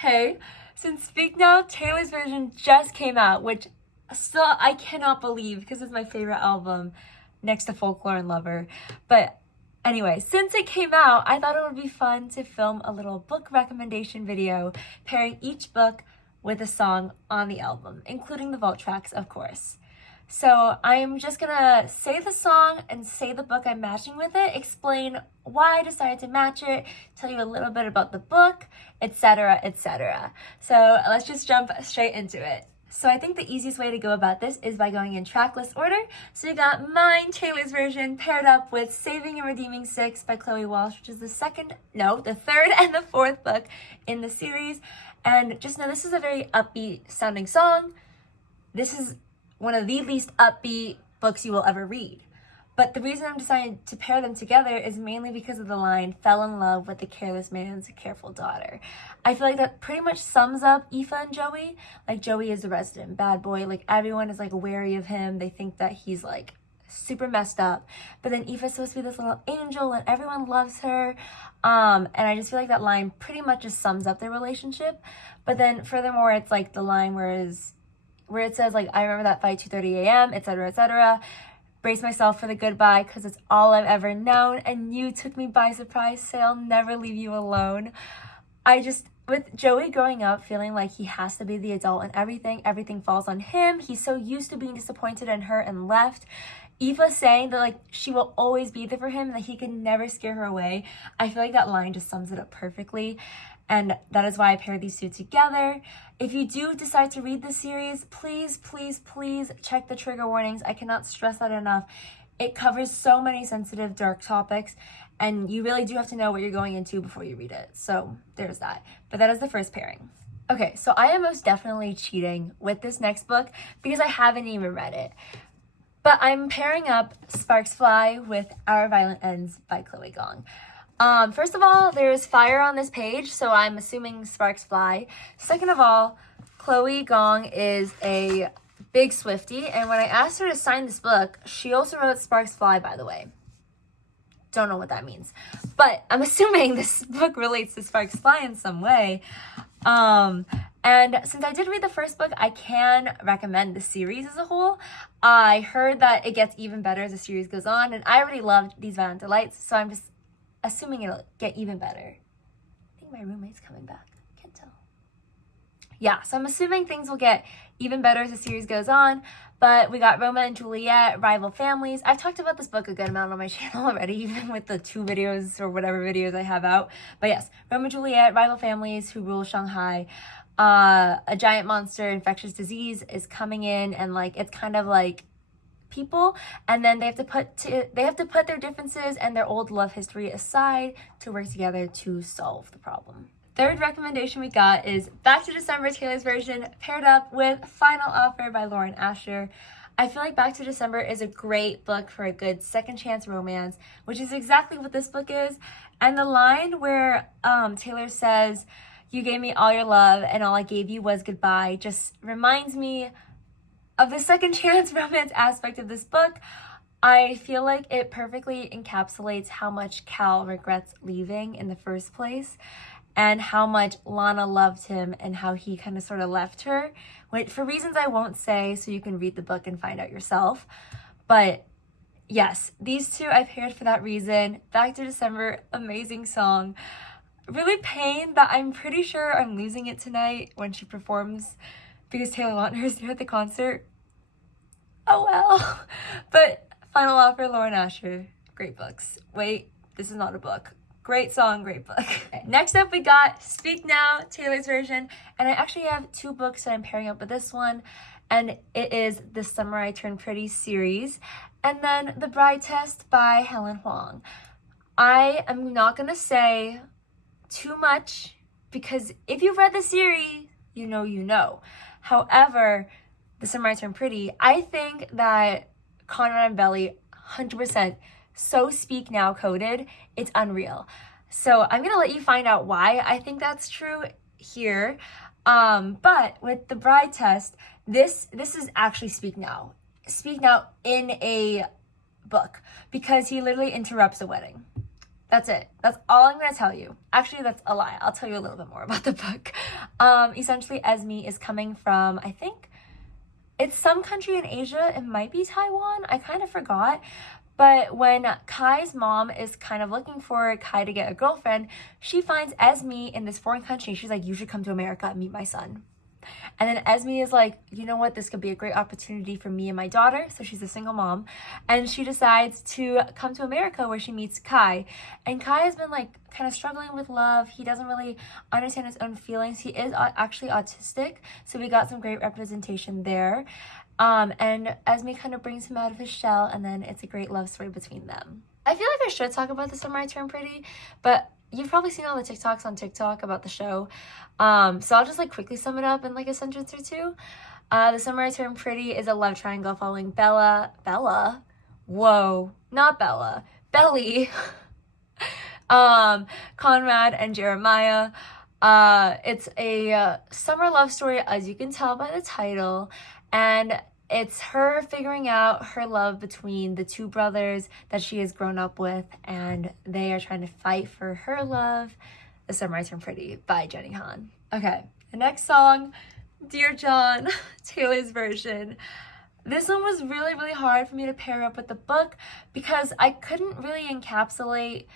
Hey, since Speak Now, Taylor's version just came out, which still I cannot believe because it's my favorite album next to Folklore and Lover. But anyway, since it came out, I thought it would be fun to film a little book recommendation video pairing each book with a song on the album, including the vault tracks, of course. So I'm just gonna say the song and say the book I'm matching with it, explain why I decided to match it, tell you a little bit about the book, etc., etc. So let's just jump straight into it. So I think the easiest way to go about this is by going in track list order. So you got mine, Taylor's version, paired up with Saving and Redeeming 6 by Chloe Walsh, which is the third and the fourth book in the series. And just know this is a very upbeat sounding song. This is one of the least upbeat books you will ever read. But the reason I'm deciding to pair them together is mainly because of the line, fell in love with the careless man's careful daughter. I feel like that pretty much sums up Aoife and Joey. Like, Joey is the resident bad boy. Like, everyone is like wary of him. They think that he's like super messed up. But then Aoife's supposed to be this little angel and everyone loves her. And I just feel like that line pretty much just sums up their relationship. But then furthermore, it's like the line where it says, like, I remember that fight 2:30 a.m., etc., etc. Brace myself for the goodbye because it's all I've ever known, and you took me by surprise, say I'll never leave you alone. With Joey growing up feeling like he has to be the adult and everything falls on him. He's so used to being disappointed in her and left. Aoife saying that, like, she will always be there for him and that he can never scare her away. I feel like that line just sums it up perfectly. And that is why I paired these two together. If you do decide to read this series, please, please, please check the trigger warnings. I cannot stress that enough. It covers so many sensitive, dark topics, and you really do have to know what you're going into before you read it. So there's that. But that is the first pairing. Okay, so I am most definitely cheating with this next book because I haven't even read it. But I'm pairing up Sparks Fly with Our Violent Ends by Chloe Gong. First of all, there's fire on this page, so I'm assuming sparks fly. Second of all, Chloe Gong is a big Swiftie, and when I asked her to sign this book, she also wrote sparks fly, by the way. Don't know what that means, but I'm assuming this book relates to sparks fly in some way. And since I did read the first book, I can recommend the series as a whole. I heard that it gets even better as the series goes on, and I already loved These Violent Delights, so I'm just assuming it'll get even better. I think my roommate's coming back. Can't tell. Yeah, so I'm assuming things will get even better as the series goes on. But we got Romeo and Juliet, rival families. I've talked about this book a good amount on my channel already, even with the 2 videos or whatever videos I have out. But yes, Romeo and Juliet, rival families who rule Shanghai. A giant monster, infectious disease is coming in, and like it's kind of like people, and then they have to put their differences and their old love history aside to work together to solve the problem. Third recommendation we got is Back to December, Taylor's version, paired up with Final Offer by Lauren Asher. I feel like Back to December is a great book for a good second chance romance, which is exactly what this book is. And the line where Taylor says, "You gave me all your love and all I gave you was goodbye," just reminds me of the second chance romance aspect of this book. I feel like it perfectly encapsulates how much Cal regrets leaving in the first place and how much Lana loved him and how he kind of sort of left her, for reasons I won't say, so you can read the book and find out yourself. But yes, these two I paired for that reason. Back to December, amazing song. Really pained that I'm pretty sure I'm losing it tonight when she performs because Taylor Lautner is there at the concert. Oh well. But Final Offer, Lauren Asher, great books. Wait, this is not a book. Great song, great book. Okay, next up we got Speak Now, Taylor's version, and I actually have 2 books that I'm pairing up with this one, and it is The Summer I Turned Pretty series, and then The Bride Test by Helen Huang. I am not gonna say too much because if you've read the series, you know. However, The Summer I Turned Pretty, I think that Conrad and Belly 100% so Speak Now coded, it's unreal. So I'm gonna let you find out why I think that's true here. But with The Bride Test, this is actually Speak Now in a book, because he literally interrupts a wedding. That's it. That's all I'm going to tell you. Actually, that's a lie. I'll tell you a little bit more about the book. Essentially, Esme is coming from, I think, it's some country in Asia. It might be Taiwan. I kind of forgot. But when Kai's mom is kind of looking for Kai to get a girlfriend, she finds Esme in this foreign country. She's like, you should come to America and meet my son. And then Esme is like, you know what, this could be a great opportunity for me and my daughter. So she's a single mom. And she decides to come to America where she meets Kai. And Kai has been like kind of struggling with love. He doesn't really understand his own feelings. He is actually autistic. So we got some great representation there. And Esme kind of brings him out of his shell, and then it's a great love story between them. I feel like I should talk about The Summer I Turned Pretty, but you've probably seen all the TikToks on TikTok about the show. So I'll just like quickly sum it up in like a sentence or two. The Summer I Turned Pretty is a love triangle following Bella? Whoa, not Bella. Belly. Conrad and Jeremiah. It's a summer love story, as you can tell by the title, and it's her figuring out her love between the two brothers that she has grown up with, and they are trying to fight for her love. The Summer I Turned Pretty by Jenny Han. Okay, the next song, Dear John, Taylor's version. This one was really, really hard for me to pair up with the book because I couldn't really encapsulate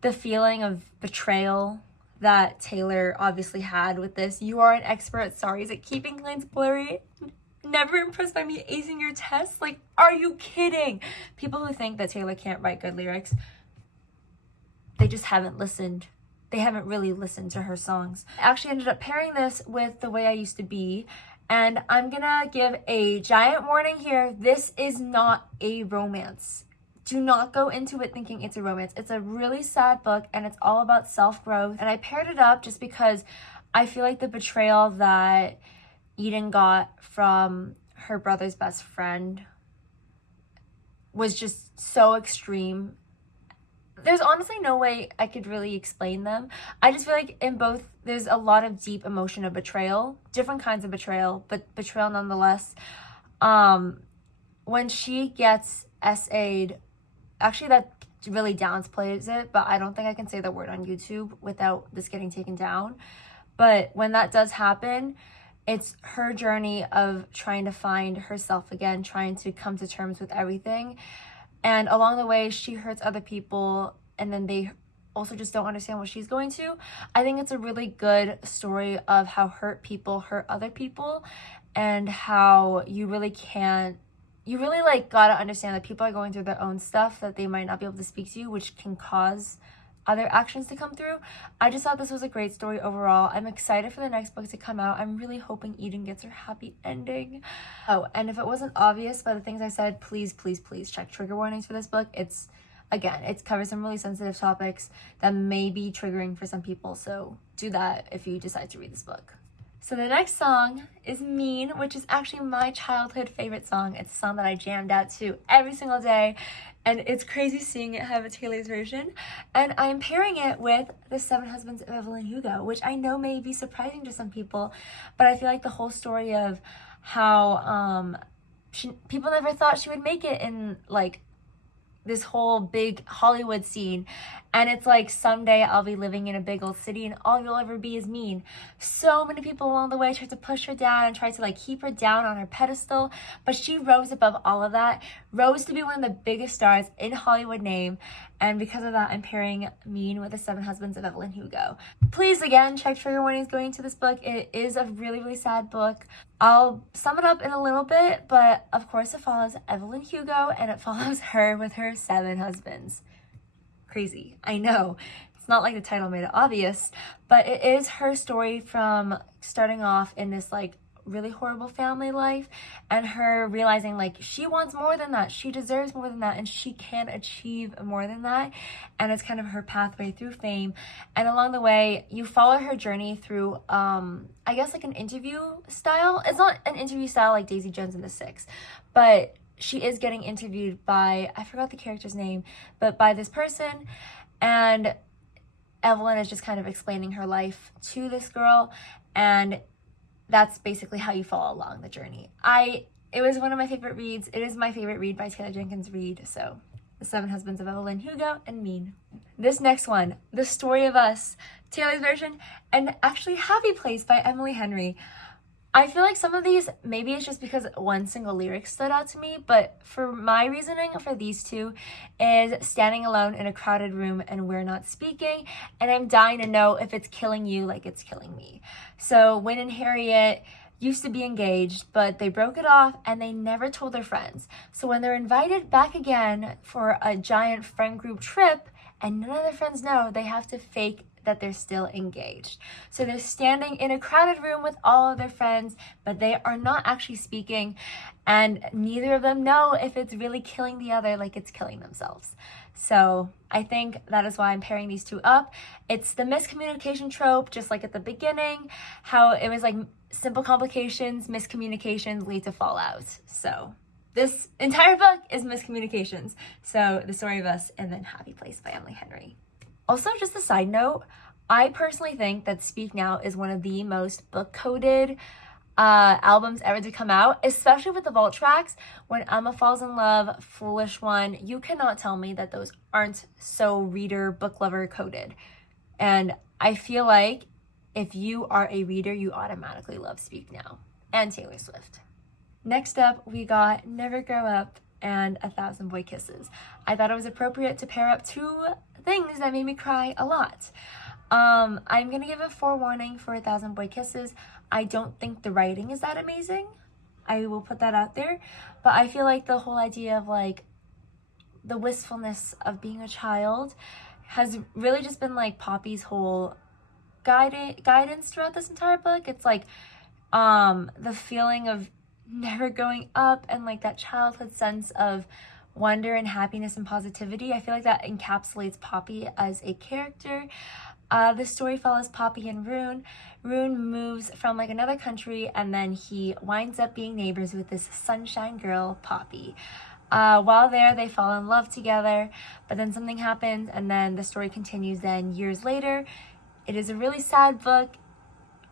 the feeling of betrayal that Taylor obviously had with this. You are an expert, sorry, is it keeping lines blurry? Never impressed by me acing your tests? Like, are you kidding? People who think that Taylor can't write good lyrics, they just haven't listened. They haven't really listened to her songs. I actually ended up pairing this with The Way I Used to Be, and I'm gonna give a giant warning here. This is not a romance. Do not go into it thinking it's a romance. It's a really sad book, and it's all about self-growth. And I paired it up just because I feel like the betrayal that Eden got from her brother's best friend was just so extreme. There's honestly no way I could really explain them. I just feel like in both, there's a lot of deep emotion of betrayal, different kinds of betrayal, but betrayal nonetheless. When she gets SA'd, actually that really downplays it, but I don't think I can say the word on YouTube without this getting taken down. But when that does happen, it's her journey of trying to find herself again, trying to come to terms with everything. And along the way, she hurts other people, and then they also just don't understand what she's going to. I think it's a really good story of how hurt people hurt other people, and how you really like gotta understand that people are going through their own stuff that they might not be able to speak to you, which can cause other actions to come through. I just thought this was a great story overall. I'm excited for the next book to come out. I'm really hoping Eden gets her happy ending. Oh, and if it wasn't obvious by the things I said, please, please, please check trigger warnings for this book. Again, it covers some really sensitive topics that may be triggering for some people, so do that if you decide to read this book. So the next song is Mean, which is actually my childhood favorite song. It's a song that I jammed out to every single day, and it's crazy seeing it have a Taylor's version. And I'm pairing it with The Seven Husbands of Evelyn Hugo, which I know may be surprising to some people, but I feel like the whole story of how people never thought she would make it in like this whole big Hollywood scene, and it's like, someday I'll be living in a big old city and all you'll ever be is mean. So many people along the way tried to push her down and tried to like keep her down on her pedestal, but she rose above all of that, rose to be one of the biggest stars in Hollywood name, and because of that, I'm pairing Mean with The Seven Husbands of Evelyn Hugo. Please, again, check trigger warnings going into this book. It is a really, really sad book. I'll sum it up in a little bit, but of course it follows Evelyn Hugo, and it follows her with her 7 husbands. Crazy, I know. It's not like the title made it obvious, but it is her story from starting off in this like really horrible family life, and her realizing like she wants more than that, she deserves more than that, and she can achieve more than that. And it's kind of her pathway through fame, and along the way you follow her journey through I guess like an interview style. It's not an interview style like Daisy Jones and the Six, but she is getting interviewed by, I forgot the character's name, but by this person, and Evelyn is just kind of explaining her life to this girl, and that's basically how you follow along the journey. It was one of my favorite reads. It is my favorite read by Taylor Jenkins Reid, so The Seven Husbands of Evelyn Hugo, and Mean. This next one, The Story of Us, Taylor's version, and actually Happy Place by Emily Henry. I feel like some of these, maybe it's just because one single lyric stood out to me, but for my reasoning for these two is standing alone in a crowded room and we're not speaking, and I'm dying to know if it's killing you like it's killing me. So Wynn and Harriet used to be engaged, but they broke it off and they never told their friends. So when they're invited back again for a giant friend group trip and none of their friends know, they have to fake that they're still engaged. So they're standing in a crowded room with all of their friends, but they are not actually speaking, and neither of them know if it's really killing the other like it's killing themselves. So I think that is why I'm pairing these two up. It's the miscommunication trope, just like at the beginning, how it was like simple complications, miscommunications lead to fallout. So this entire book is miscommunications. So The Story of Us and then Happy Place by Emily Henry. Also, just a side note, I personally think that Speak Now is one of the most book-coded albums ever to come out, especially with the vault tracks. When Emma Falls in Love, Foolish One, you cannot tell me that those aren't so reader, book lover coded. And I feel like if you are a reader, you automatically love Speak Now and Taylor Swift. Next up, we got Never Grow Up and 1,000 Boy Kisses. I thought it was appropriate to pair up two things that made me cry a lot. I'm gonna give a forewarning for 1,000 Boy Kisses. I don't think the writing is that amazing. I will put that out there. But I feel like the whole idea of like the wistfulness of being a child has really just been like Poppy's whole guidance throughout this entire book. It's like the feeling of never growing up and like that childhood sense of wonder and happiness and positivity. I feel like that encapsulates Poppy as a character. The story follows Poppy and Rune. Rune moves from like another country and then he winds up being neighbors with this sunshine girl, Poppy. While there, they fall in love together, but then something happens and then the story continues then years later. It is a really sad book.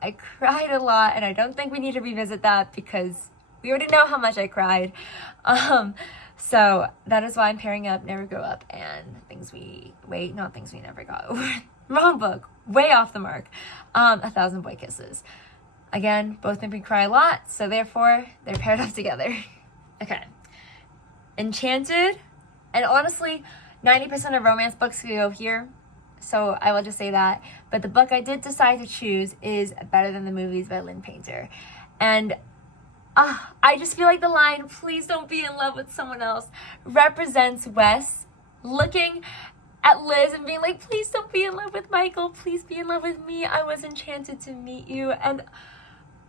I cried a lot and I don't think we need to revisit that because we already know how much I cried. So that is why I'm pairing up Never Grow Up and Not Things We Never Got Over. Wrong book, way off the mark. 1,000 Boy Kisses. Again, both make me cry a lot, so therefore they're paired up together. Okay. Enchanted, and honestly, 90% of romance books could go here, so I will just say that. But the book I did decide to choose is Better Than the Movies by Lynn Painter. And I just feel like the line, "Please don't be in love with someone else," represents Wes looking at Liz and being like, "Please don't be in love with Michael. Please be in love with me. I was enchanted to meet you." And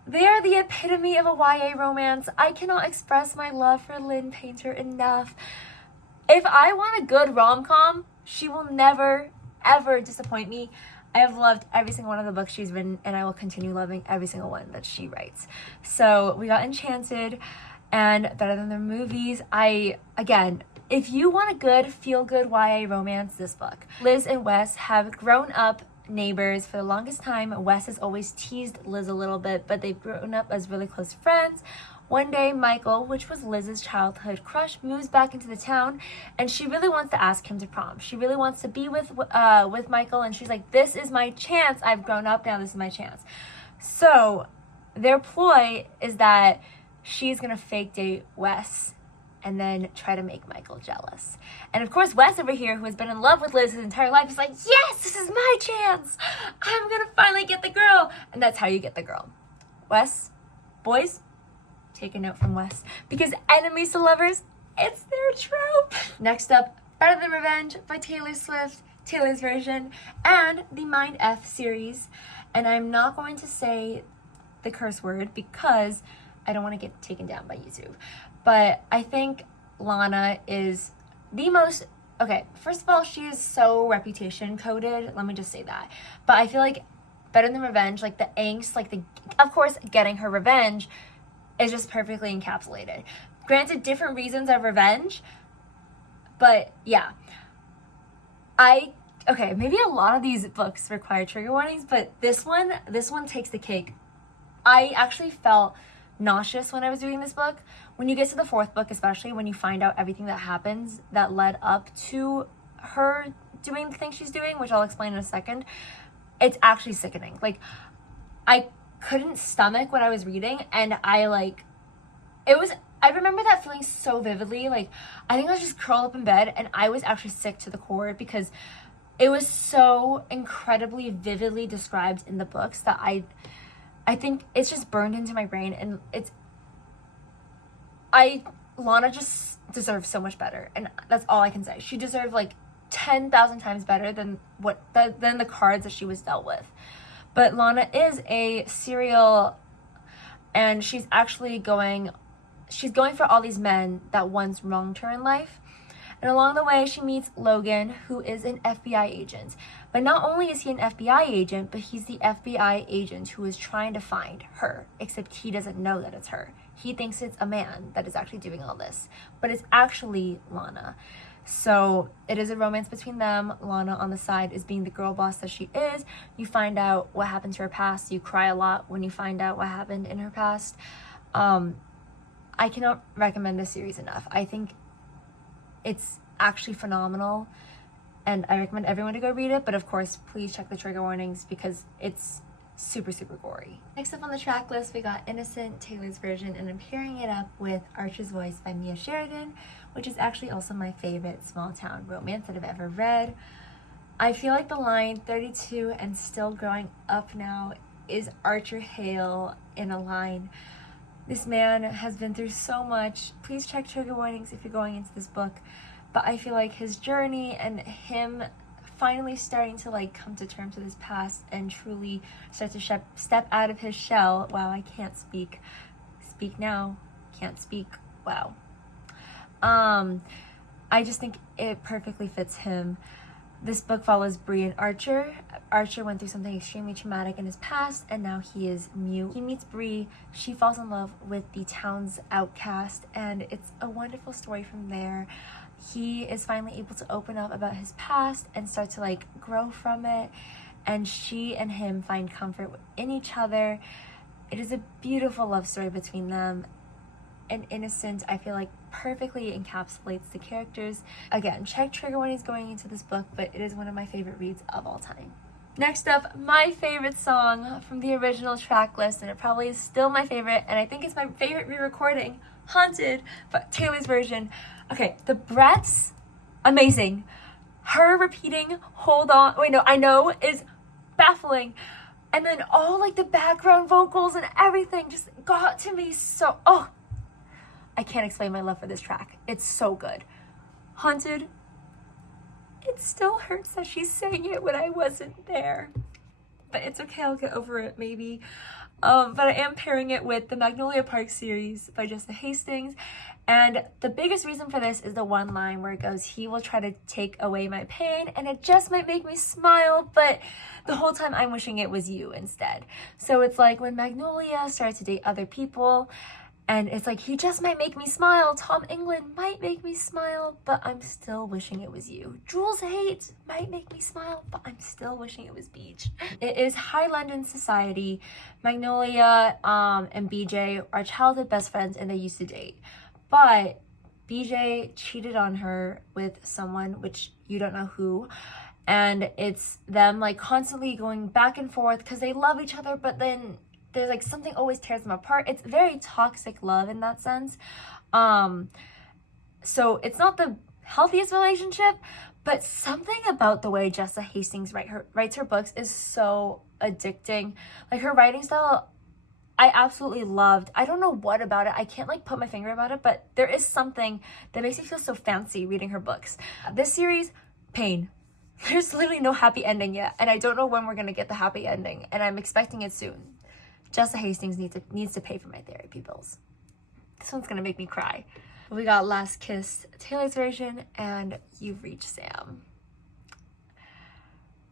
they are the epitome of a YA romance. I cannot express my love for Lynn Painter enough. If I want a good rom-com, she will never, ever disappoint me. I have loved every single one of the books she's written, and I will continue loving every single one that she writes. So we got Enchanted and Better Than the Movies. Again, if you want a good, feel-good YA romance, this book. Liz and Wes have grown up neighbors for the longest time. Wes has always teased Liz a little bit, but they've grown up as really close friends. One day, Michael, which was Liz's childhood crush, moves back into the town, and she really wants to ask him to prom. She really wants to be with Michael, and she's like, "This is my chance. I've grown up now. This is my chance." So their ploy is that she's gonna fake date Wes and then try to make Michael jealous. And of course, Wes over here, who has been in love with Liz his entire life, is like, "Yes, this is my chance. I'm gonna finally get the girl." And that's how you get the girl. Wes, boys, take a note from Wes, because enemies to lovers, it's their trope. Next up, Better Than Revenge by Taylor Swift, Taylor's version, and the Mind F series. And I'm not going to say the curse word because I don't want to get taken down by YouTube. But I think Lana is the most, okay, first of all, she is so reputation coded. Let me just say that. But I feel like Better Than Revenge, like the angst, like of course, getting her revenge is just perfectly encapsulated. Granted, different reasons of revenge, but yeah. Okay, maybe a lot of these books require trigger warnings, but this one takes the cake. I actually felt nauseous when I was reading this book. When you get to the fourth book, especially when you find out everything that happens that led up to her doing the thing she's doing, which I'll explain in a second, it's actually sickening. Like, I couldn't stomach what I was reading, and I remember that feeling so vividly. Like, I think I was just curled up in bed, and I was actually sick to the core because it was so incredibly vividly described in the books that I think it's just burned into my brain, and Lana just deserves so much better, and that's all I can say. She deserved like 10,000 times better than the cards that she was dealt with. But Lana is a serial, and she's going for all these men that once wronged her in life. And along the way, she meets Logan, who is an FBI agent. But not only is he an FBI agent, but he's the FBI agent who is trying to find her, except he doesn't know that it's her. He thinks it's a man that is actually doing all this, but it's actually Lana. So it is a romance between them. Lana on the side is being the girl boss that she is. You find out what happened to her past. You cry a lot when you find out what happened in her past. I cannot recommend this series enough. I think it's actually phenomenal, and I recommend everyone to go read it, but of course, please check the trigger warnings because it's super, super gory. Next up on the track list, we got Innocent, Taylor's version, and I'm pairing it up with Archer's Voice by Mia Sheridan, which is actually also my favorite small town romance that I've ever read. I feel like the line 32 and still growing up now is Archer Hale in a line. This man has been through so much. Please check trigger warnings if you're going into this book. But I feel like his journey and him finally starting to like come to terms with his past and truly start to step out of his shell. Wow, I can't speak. Speak now. Can't speak. Wow. I just think it perfectly fits him. This book follows Bree and Archer. Archer went through something extremely traumatic in his past, and now he is mute. He meets Bree. She falls in love with the town's outcast, and it's a wonderful story from there. He is finally able to open up about his past and start to like grow from it, and she and him find comfort in each other. It is a beautiful love story between them. And Innocent, I feel like, perfectly encapsulates the characters. Again, check trigger warnings going into this book, but it is one of my favorite reads of all time. Next up, my favorite song from the original track list, and it probably is still my favorite, and I think it's my favorite re-recording, Haunted, but Taylor's version. Okay, the breaths, amazing. Her repeating, hold on, wait, no, I know, is baffling. And then all like the background vocals and everything just got to me so, I can't explain my love for this track. It's so good. Haunted, it still hurts that she's saying it when I wasn't there. But it's okay, I'll get over it maybe. But I am pairing it with the Magnolia Park series by Jessa Hastings. And the biggest reason for this is the one line where it goes, he will try to take away my pain, and it just might make me smile, but the whole time I'm wishing it was you instead. So it's like when Magnolia starts to date other people, and it's like, he just might make me smile. Tom England might make me smile, but I'm still wishing it was you. Jules Haight might make me smile, but I'm still wishing it was Beach. It is High London society. Magnolia and BJ are childhood best friends, and they used to date. But BJ cheated on her with someone, which you don't know who. And it's them like constantly going back and forth because they love each other, but then there's like something always tears them apart. It's very toxic love in that sense. So it's not the healthiest relationship, but something about the way Jessa Hastings writes her books is so addicting. Like her writing style, I absolutely loved. I don't know what about it. I can't like put my finger about it, but there is something that makes me feel so fancy reading her books. This series, pain. There's literally no happy ending yet, and I don't know when we're gonna get the happy ending, and I'm expecting it soon. Jessa Hastings needs to pay for my therapy bills. This one's gonna make me cry. We got Last Kiss, Taylor's version, and You've Reached Sam.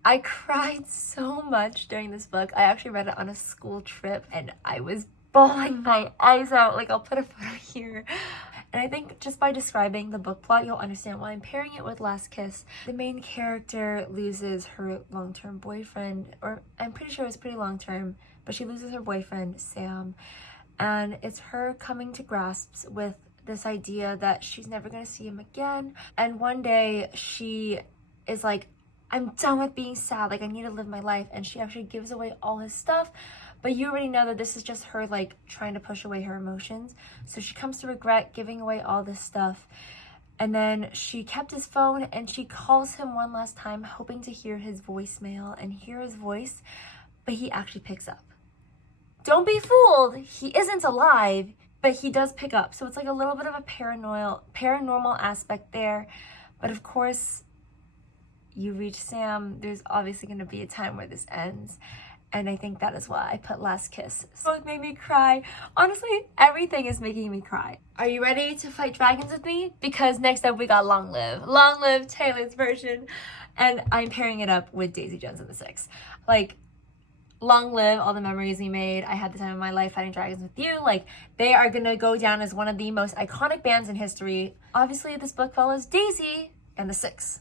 I cried so much during this book. I actually read it on a school trip, and I was bawling my eyes out. Like, I'll put a photo here. And I think just by describing the book plot, you'll understand why I'm pairing it with Last Kiss. The main character loses her long-term boyfriend, or I'm pretty sure it's pretty long-term, but she loses her boyfriend, Sam. And it's her coming to grasps with this idea that she's never gonna see him again. And one day she is like, I'm done with being sad, like I need to live my life. And she actually gives away all his stuff, but you already know that this is just her like trying to push away her emotions. So she comes to regret giving away all this stuff. And then she kept his phone and she calls him one last time, hoping to hear his voicemail and hear his voice, but he actually picks up. Don't be fooled, he isn't alive, but he does pick up. So it's like a little bit of a paranormal aspect there. But of course, you reach Sam, there's obviously going to be a time where this ends. And I think that is why I put Last Kiss. So it made me cry. Honestly, everything is making me cry. Are you ready to fight dragons with me? Because next up we got Long Live. Long Live, Taylor's version. And I'm pairing it up with Daisy Jones and the Six. Like, long live all the memories we made. I had the time of my life fighting dragons with you. Like, they are gonna go down as one of the most iconic bands in history. Obviously, this book follows Daisy and the Six.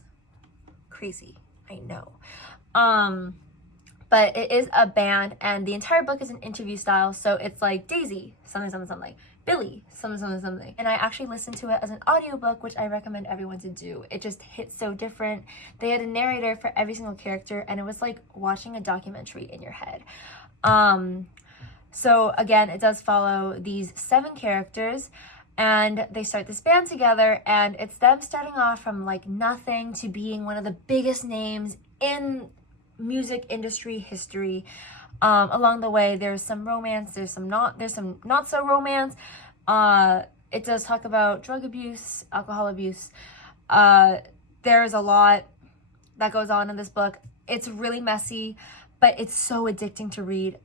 Crazy, I know. But it is a band, and the entire book is an interview style. So it's like Daisy, something, something, something. Billy, something, something, something. And I actually listened to it as an audiobook, which I recommend everyone to do. It just hits so different. They had a narrator for every single character, and it was like watching a documentary in your head. So again, it does follow these 7 characters, and they start this band together, and it's them starting off from like nothing to being one of the biggest names in music industry history. Along the way, there's some romance, there's some not so romance. It does talk about drug abuse, alcohol abuse. There's a lot that goes on in this book. It's really messy, but it's so addicting to read,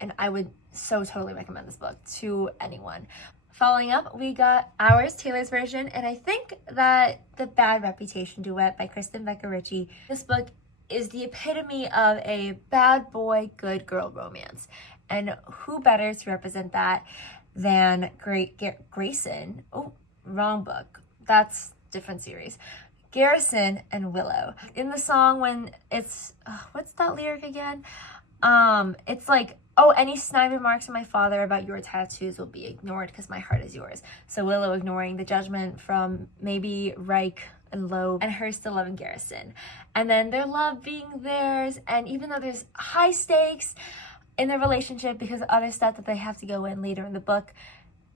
and I would so totally recommend this book to anyone. Following up, we got Ours, Taylor's version, and I think that the Bad Reputation duet by Kristen Becker Ritchie. This book is the epitome of a bad boy, good girl romance. And who better to represent that than Grayson? Oh, wrong book. That's different series. Garrison and Willow. In the song when it's, what's that lyric again? It's like, oh, any snide remarks from my father about your tattoos will be ignored because my heart is yours. So Willow ignoring the judgment from maybe Reich and Loeb, and her still loving Garrison. And then their love being theirs, and even though there's high stakes in their relationship because of other stuff that they have to go in later in the book,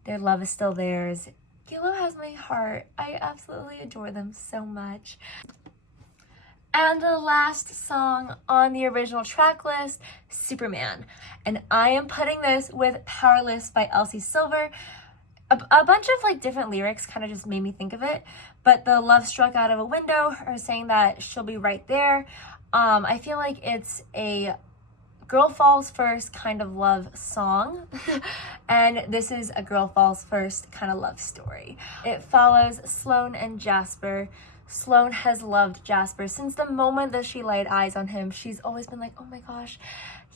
their love is still theirs. Willow has my heart. I absolutely adore them so much. And the last song on the original track list, Superman. And I am putting this with Powerless by Elsie Silver. A bunch of like different lyrics kind of just made me think of it, but the love struck out of a window, her saying that she'll be right there. I feel like it's a girl falls first kind of love song, and this is a girl falls first kind of love story. It follows Sloane and Jasper. Sloane has loved Jasper since the moment that she laid eyes on him. She's always been like, oh my gosh,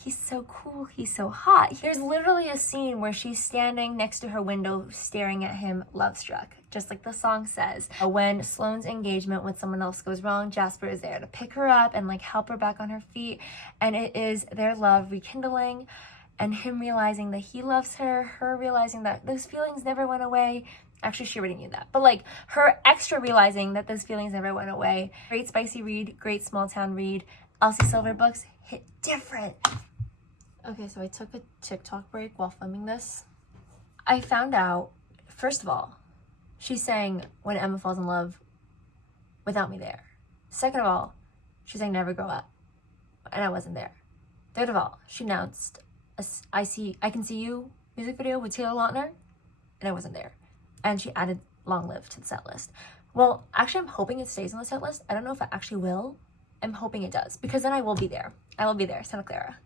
he's so cool, he's so hot. There's literally a scene where she's standing next to her window staring at him, love struck, just like the song says. When Sloane's engagement with someone else goes wrong, Jasper is there to pick her up and like help her back on her feet, and it is their love rekindling and him realizing that he loves her, her realizing that those feelings never went away. Actually, she already knew that, but like her extra realizing that those feelings never went away. Great spicy read, great small town read. Elsie Silver books hit different. Okay, so I took a TikTok break while filming this. I found out, first of all, she's saying when Emma falls in love without me there. Second of all, she's saying never grow up, and I wasn't there. Third of all, she announced I Can See You music video with Taylor Lautner, and I wasn't there. And she added Long Live to the set list. Well, actually, I'm hoping it stays on the set list. I don't know if it actually will. I'm hoping it does, because then I will be there. I will be there, Santa Clara.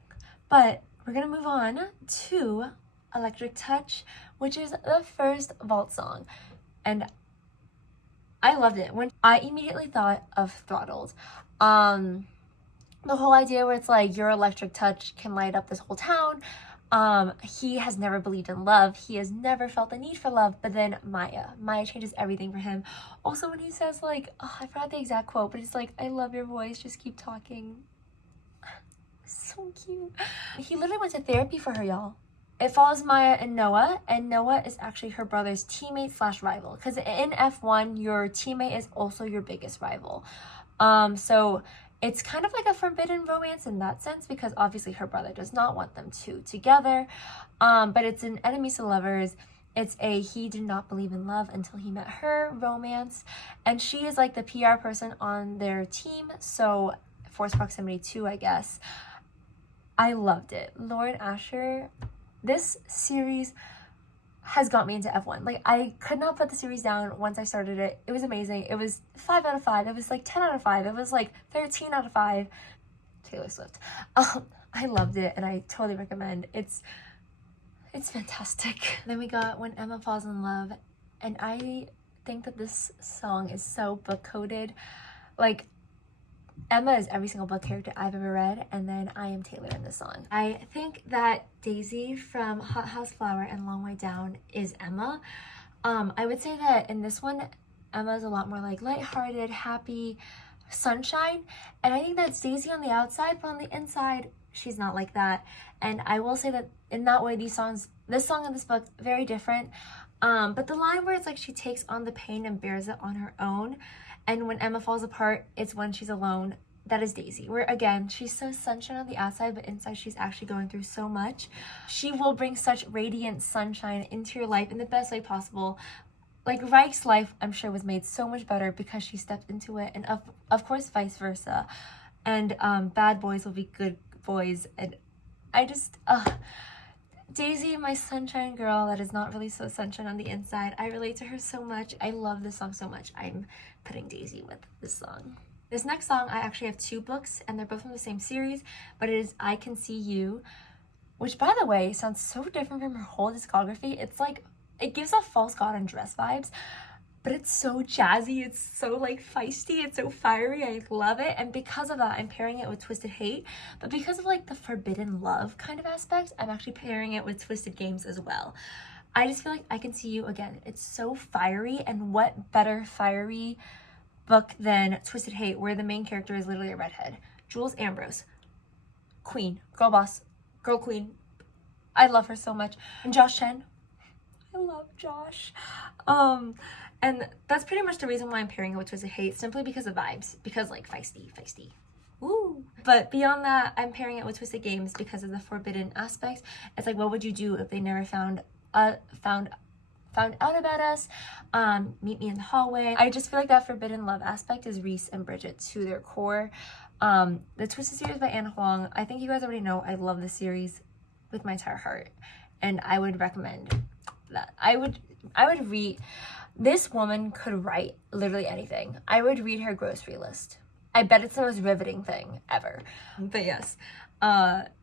But we're gonna move on to Electric Touch, which is the first Vault song. And I loved it. When I immediately thought of Throttled. The whole idea where it's like your electric touch can light up this whole town. He has never believed in love. He has never felt the need for love. But then Maya changes everything for him. Also, when he says like, oh, I forgot the exact quote, but it's like, I love your voice, just keep talking. So cute. He literally went to therapy for her, y'all. It follows Maya and Noah is actually her brother's teammate slash rival. Because in F1, your teammate is also your biggest rival. So it's kind of like a forbidden romance in that sense, because obviously her brother does not want them two together. But it's an enemies to lovers. It's a he did not believe in love until he met her romance. And she is like the PR person on their team. So forced proximity 2, I guess. I loved it. Lauren Asher, this series has got me into F1. Like, I could not put the series down once I started it. It was amazing. It was 5 out of 5. It was like 10 out of 5. It was like 13 out of 5. Taylor Swift. I loved it, and I totally recommend. It's fantastic. Then we got When Emma Falls in Love, and I think that this song is so book coded. Like, Emma is every single book character I've ever read, and then I am Taylor in this song. I think that Daisy from Hot House Flower and Long Way Down is Emma. I would say that in this one, Emma is a lot more like lighthearted, happy, sunshine, and I think that's Daisy on the outside, but on the inside, she's not like that. And I will say that in that way, this song and this book, very different. But the line where it's like she takes on the pain and bears it on her own, and when Emma falls apart, it's when she's alone. That is Daisy, where again, she's so sunshine on the outside, but inside she's actually going through so much. She will bring such radiant sunshine into your life in the best way possible. Like, Reich's life, I'm sure, was made so much better because she stepped into it, and of course, vice versa. And bad boys will be good boys, and I just, Daisy, my sunshine girl that is not really so sunshine on the inside. I relate to her so much. I love this song so much. I'm putting Daisy with this song. This next song, I actually have 2 books, and they're both from the same series, but it is I Can See You, which, by the way, sounds so different from her whole discography. It's like, it gives off False God and Dress vibes, but it's so jazzy, it's so like feisty, it's so fiery. I love it. And because of that, I'm pairing it with Twisted Hate. But because of like the forbidden love kind of aspect, I'm actually pairing it with Twisted Games as well. I just feel like I Can See You, again, it's so fiery, and what better fiery book than Twisted Hate, where the main character is literally a redhead. Jules Ambrose, queen, girl boss, girl queen. I love her so much. And Josh Chen, I love Josh. And that's pretty much the reason why I'm pairing it with Twisted Hate, simply because of vibes, because like feisty. Woo! But beyond that, I'm pairing it with Twisted Games because of the forbidden aspect. It's like, what would you do if they never found out about us? Meet me in the hallway. I just feel like that forbidden love aspect is Reese and Bridget to their core. The Twisted series by Anna Huang, I think you guys already know I love this series with my entire heart, and I would recommend that. I would read. This woman could write literally anything. I would read her grocery list. I bet it's the most riveting thing ever. But yes,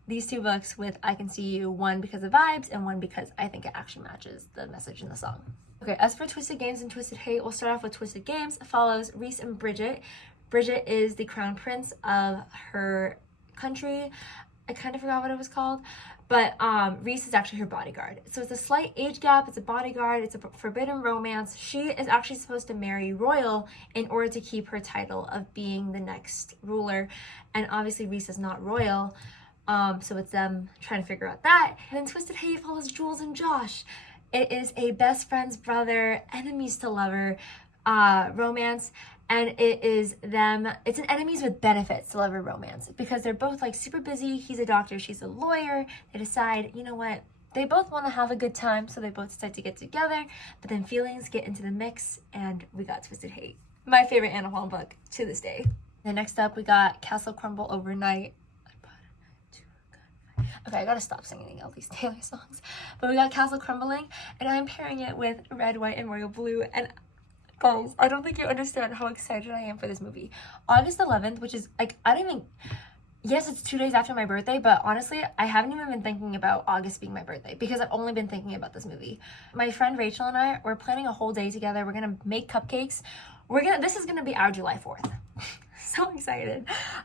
these 2 books with I Can See You, one because of vibes and one because I think it actually matches the message in the song. Okay, as for Twisted Games and Twisted Hate, we'll start off with Twisted Games. Follows Reese and Bridget. Bridget is the crown prince of her country. I kind of forgot what it was called, but Reese is actually her bodyguard. So it's a slight age gap, it's a bodyguard, it's a forbidden romance. She is actually supposed to marry Royal in order to keep her title of being the next ruler, and obviously Reese is not Royal, so it's them trying to figure out that. And then Twisted Hate follows Jules and Josh. It is a best friend's brother, enemies to lover romance. And it is them, it's an enemies with benefits to lover romance, because they're both like super busy. He's a doctor, she's a lawyer. They decide, you know what, they both want to have a good time, so they both decide to get together, but then feelings get into the mix, and we got Twisted Hate. My favorite Anna Huang book to this day. Then next up, we got Castle Crumble Overnight. Okay, I gotta stop singing all these Taylor songs. But we got Castle Crumbling, and I'm pairing it with Red, White, and Royal Blue, and guys, I don't think you understand how excited I am for this movie. August 11th, which is like, yes, it's 2 days after my birthday, but honestly, I haven't even been thinking about August being my birthday because I've only been thinking about this movie. My friend Rachel and I, we're planning a whole day together. We're gonna make cupcakes. This is gonna be our July 4th. So excited.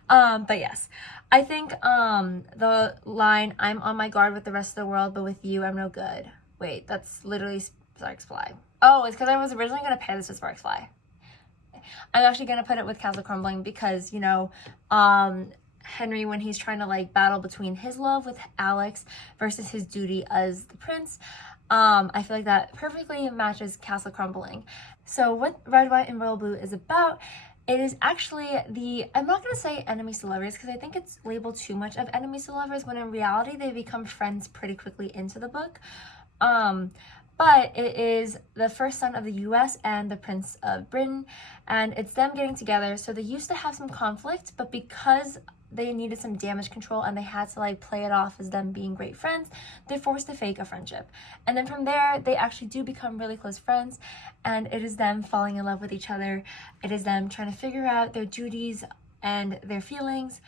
But yes, I think the line, I'm on my guard with the rest of the world, but with you, I'm no good. Wait, that's literally Sparks Fly. Oh, it's because I was originally going to pair this with Sparks Fly. I'm actually going to put it with Castle Crumbling because, you know, Henry when he's trying to like battle between his love with Alex versus his duty as the prince. I feel like that perfectly matches Castle Crumbling. So what Red, White, and Royal Blue is about, it is actually I'm not going to say enemies to lovers because I think it's labeled too much of enemies to lovers when in reality they become friends pretty quickly into the book. But it is the first son of the US and the Prince of Britain, and it's them getting together. So they used to have some conflict, but because they needed some damage control and they had to like play it off as them being great friends, they're forced to fake a friendship. And then from there, they actually do become really close friends, and it is them falling in love with each other. It is them trying to figure out their duties and their feelings.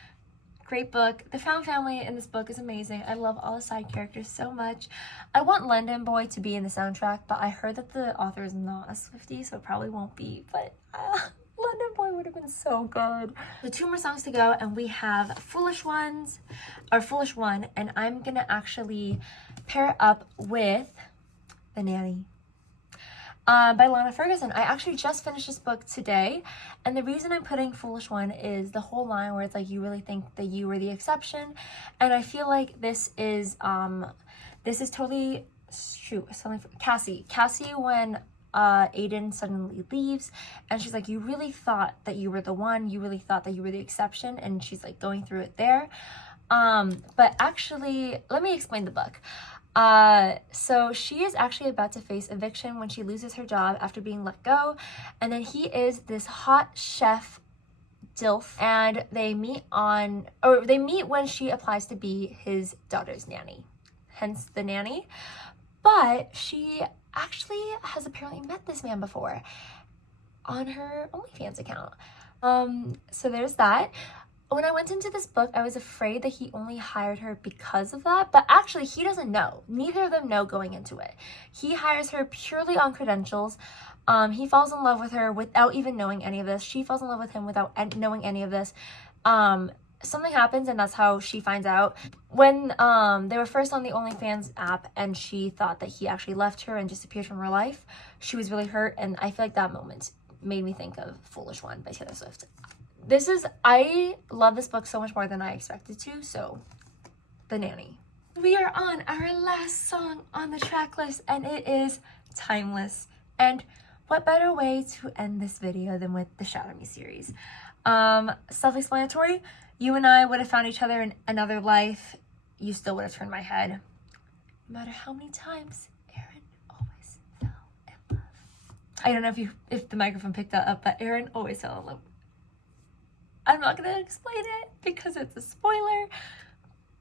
Great book. The found family in this book is amazing. I love all the side characters so much. I want London Boy to be in the soundtrack, but I heard that the author is not a Swiftie, so it probably won't be, but London Boy would have been so good. So 2 more songs to go, and we have Foolish One, and I'm gonna actually pair it up with The Nanny. By Lana Ferguson. I actually just finished this book today, and the reason I'm putting Foolish One is the whole line where it's like, you really think that you were the exception, and I feel like this is totally, something for Cassie when Aiden suddenly leaves, and she's like, you really thought that you were the one, you really thought that you were the exception, and she's like going through it there. But actually, let me explain the book. So she is actually about to face eviction when she loses her job after being let go. And then he is this hot chef DILF, and they meet when she applies to be his daughter's nanny, hence The Nanny. But she actually has apparently met this man before on her OnlyFans account. So there's that. When I went into this book, I was afraid that he only hired her because of that, but actually he doesn't know. Neither of them know going into it. He hires her purely on credentials. He falls in love with her without even knowing any of this. She falls in love with him without knowing any of this. Something happens, and that's how she finds out. When they were first on the OnlyFans app and she thought that he actually left her and disappeared from her life, she was really hurt, and I feel like that moment made me think of Foolish One by Taylor Swift. I love this book so much more than I expected to, so The Nanny. We are on our last song on the track list, and it is Timeless. And what better way to end this video than with the Shadow Me series? Self-explanatory, you and I would have found each other in another life. You still would have turned my head. No matter how many times Aaron always fell in love. I don't know if the microphone picked that up, but Aaron always fell in love. I'm not going to explain it because it's a spoiler,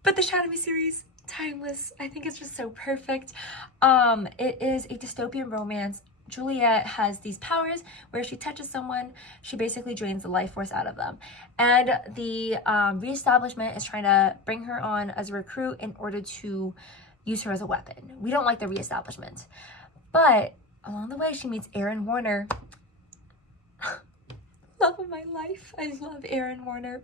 but the Shadow Me series, Timeless, I think it's just so perfect. It is a dystopian romance. Juliet has these powers where she touches someone, she basically drains the life force out of them. And the reestablishment is trying to bring her on as a recruit in order to use her as a weapon. We don't like the reestablishment. But along the way, she meets Aaron Warner. Love of my life. I love Aaron Warner.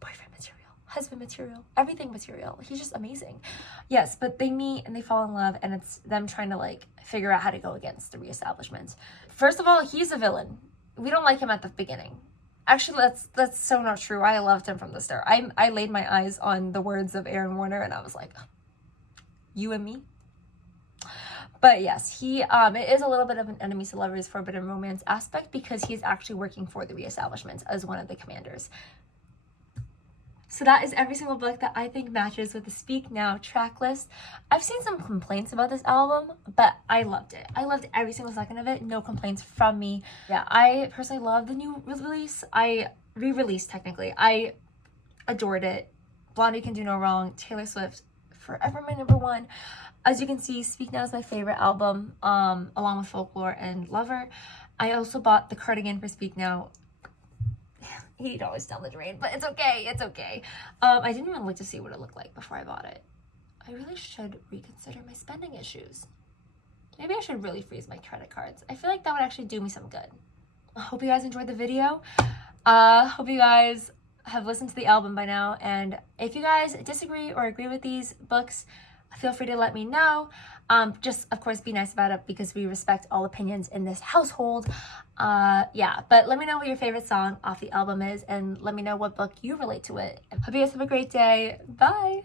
Boyfriend material, husband material, everything material. He's just amazing. Yes, but they meet and they fall in love, and it's them trying to like figure out how to go against the reestablishment. First of all, he's a villain. We don't like him at the beginning. Actually, that's so not true. I loved him from the start. I laid my eyes on the words of Aaron Warner, and I was like, you and me. But yes, it is a little bit of an enemies to lovers forbidden romance aspect because he's actually working for the reestablishment as one of the commanders. So that is every single book that I think matches with the Speak Now track list. I've seen some complaints about this album, but I loved it. I loved every single second of it. No complaints from me. Yeah, I personally love the new release. Re-release technically. I adored it. Blondie Can Do No Wrong. Taylor Swift, forever my number one. As you can see, Speak Now is my favorite album, along with Folklore and Lover. I also bought the cardigan for Speak Now. $80 down the drain, but it's okay. It's okay. I didn't even look to see what it looked like before I bought it. I really should reconsider my spending issues. Maybe I should really freeze my credit cards. I feel like that would actually do me some good. I hope you guys enjoyed the video. Hope you guys have listened to the album by now, and if you guys disagree or agree with these books, feel free to let me know. Just, of course, be nice about it because we respect all opinions in this household. Yeah, but let me know what your favorite song off the album is, and let me know what book you relate to it. Hope you guys have a great day. Bye!